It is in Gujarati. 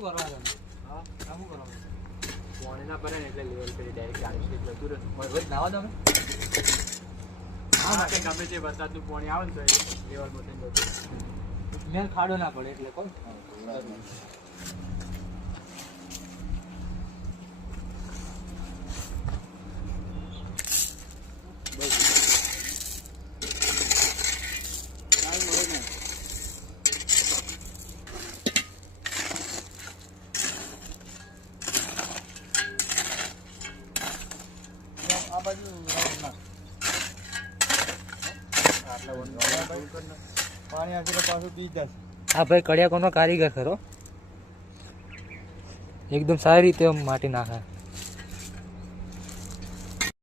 શું કરવાનું? હા શું કરવાનું? પાણી ના ભરે ને એટલે લેવલ કરી ડાયરેક્ટ 40 ફીટ જતું રહે. રોજ નાવા દો. હા માટે ગમે તે વરસાદનું પાણી આવે ને તો લેવલમાં થઈને જતું રહે. મેલ ખાડો ના પડે એટલે કોણ આ બાજુ પાણી આખી પાછું પી જશે. હા ભાઈ કડિયા કોનો કારીગર ખરો એકદમ સારી રીતે માટી નાખે.